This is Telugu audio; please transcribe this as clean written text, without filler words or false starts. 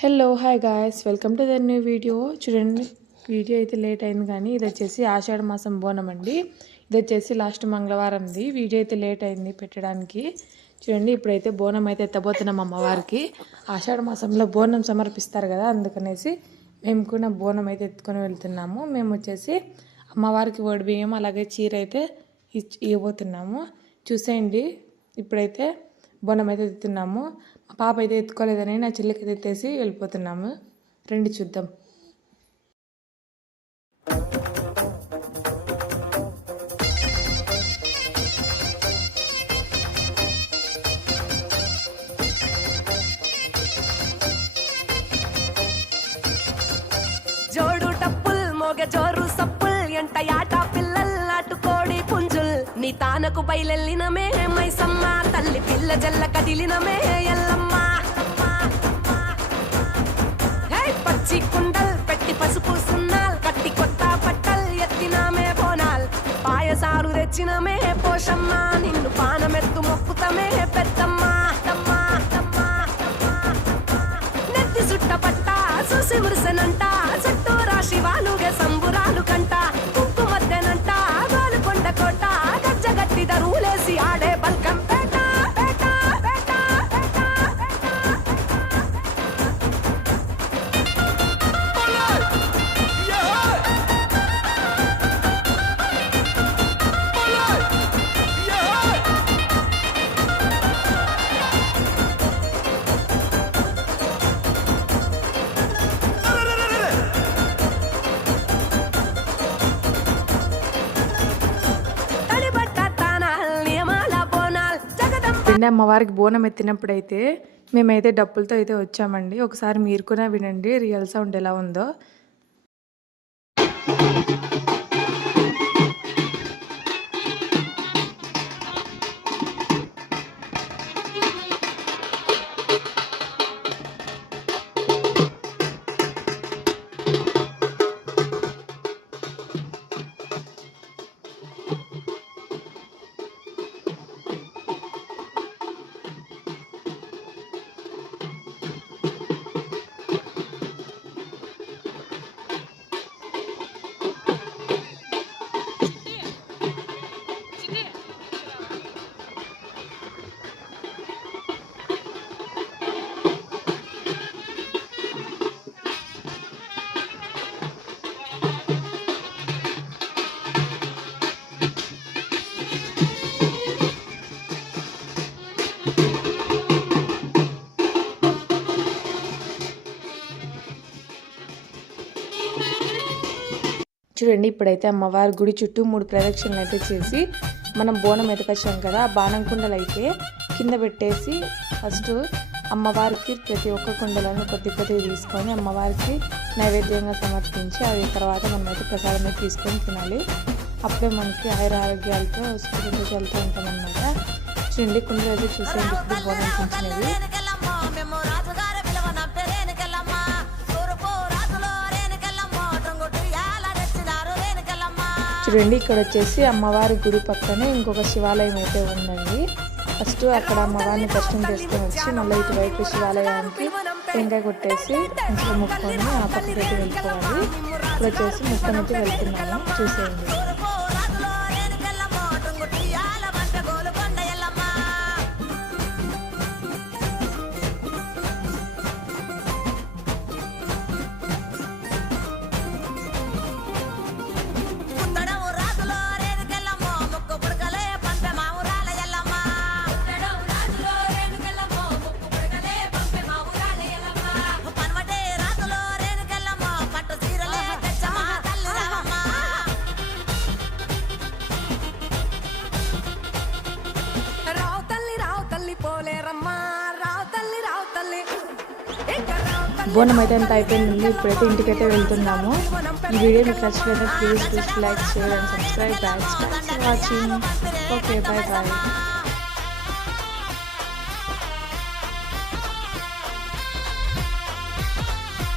Hello hi guys, welcome to the new video. చూడండి, వీడియో అయితే లేట్ అయింది కానీ ఇది వచ్చేసి ఆషాఢ మాసం బోనం అండి. ఇది వచ్చేసి లాస్ట్ మంగళవారంది. వీడియో అయితే లేట్ అయింది పెట్టడానికి. చూడండి, ఇప్పుడైతే బోనం అయితే ఎత్తబోతున్నాం అమ్మవారికి. ఆషాఢ మాసంలో బోనం సమర్పిస్తారు కదా, అందుకనేసి మేము కూడా బోనం అయితే ఎత్తుకొని వెళ్తున్నాము. మేము వచ్చేసి అమ్మవారికి వడి బియ్యం అలాగే చీర అయితే ఇవ్వబోతున్నాము. చూసేయండి, ఇప్పుడైతే బోనం అయితే ఎత్తుతున్నాము. మా పాప అయితే ఎత్తుకోలేదని నా చెల్లికి అయితే ఎత్తేసి వెళ్ళిపోతున్నాము. రండి చూద్దాం. జోడు టప్పుల్ మోగ జోరు సప్పుల్ ఎంట యాట పిల్లల్ నాటుకోడి పుంజుల్ నీ తానకు బయలెల్లినమే మైసమ్మ తల్లి పిల్ల జల్ల కదిలినమే ఎల్లమ్మ. పచ్చి కుండల్ పెట్టి పసుపు సున్నాల్ కట్టి కొత్త బట్టల్ ఎత్తినామే బోనాల్ పాయసాలు తెచ్చినమే పోషమ్మ నిన్ను పానమెత్తు మొక్కుతమే పెద్దమ్మ. నెత్తి సుట్ట పట్ట చూసి మురిసెనంట చుట్టూ రాశి వాలుగే సంబురాలు కంట కుంకుమద్దెనంట గోలుకొండ కోట గజ్జగట్టి దరువులేసి ఆడే బల్కం పేట. అమ్మవారికి బోనం ఎత్తినప్పుడైతే మేమైతే డప్పులతో అయితే వచ్చామండి. ఒకసారి మీరు కూడా వినండి రియల్ సౌండ్ ఎలా ఉందో. చూడండి, ఇప్పుడైతే అమ్మవారి గుడి చుట్టూ 3 ప్రదక్షిణలు అయితే చేసి మనం బోనం ఎతకొచ్చాం కదా, ఆ బాణం కుండలు అయితే కింద పెట్టేసి ఫస్ట్ అమ్మవారికి ప్రతి ఒక్క కుండలను కొద్ది కొద్దిగా తీసుకొని అమ్మవారికి నైవేద్యంగా సమర్పించి అది తర్వాత మనమైతే ప్రసాదం అయితే తీసుకొని తినాలి. అప్పుడే మనకి ఆరోగ్యాలతో సుఖాలతో ఉంటామన్నమాట. చూడండి, కుండలు అయితే చూసేందుకు బోనం పెంచినవి. చూడండి, ఇక్కడ వచ్చేసి అమ్మవారి గుడి పక్కనే ఇంకొక శివాలయం అయితే ఉందండి. ఫస్ట్ అక్కడ అమ్మవారిని దర్శనం చేసుకొని వచ్చి మళ్ళీ ఇటువైపు శివాలయానికి టెంకాయ కొట్టేసి ఇంట్లో ముక్కొని ఆ పక్కకి అయితే వెళ్ళిపోవాలి. ఇప్పుడు వచ్చేసి ముక్కనైతే వెళ్తున్నాము, చూసేయండి. బోనం అయితే అంత అయిపోయింది. ఇప్పుడైతే ఇంటికైతే వెళ్తున్నాము. ఈ వీడియో మీకు నచ్చినట్లయితే please like, share and subscribe. Thanks for watching. Okay, bye bye.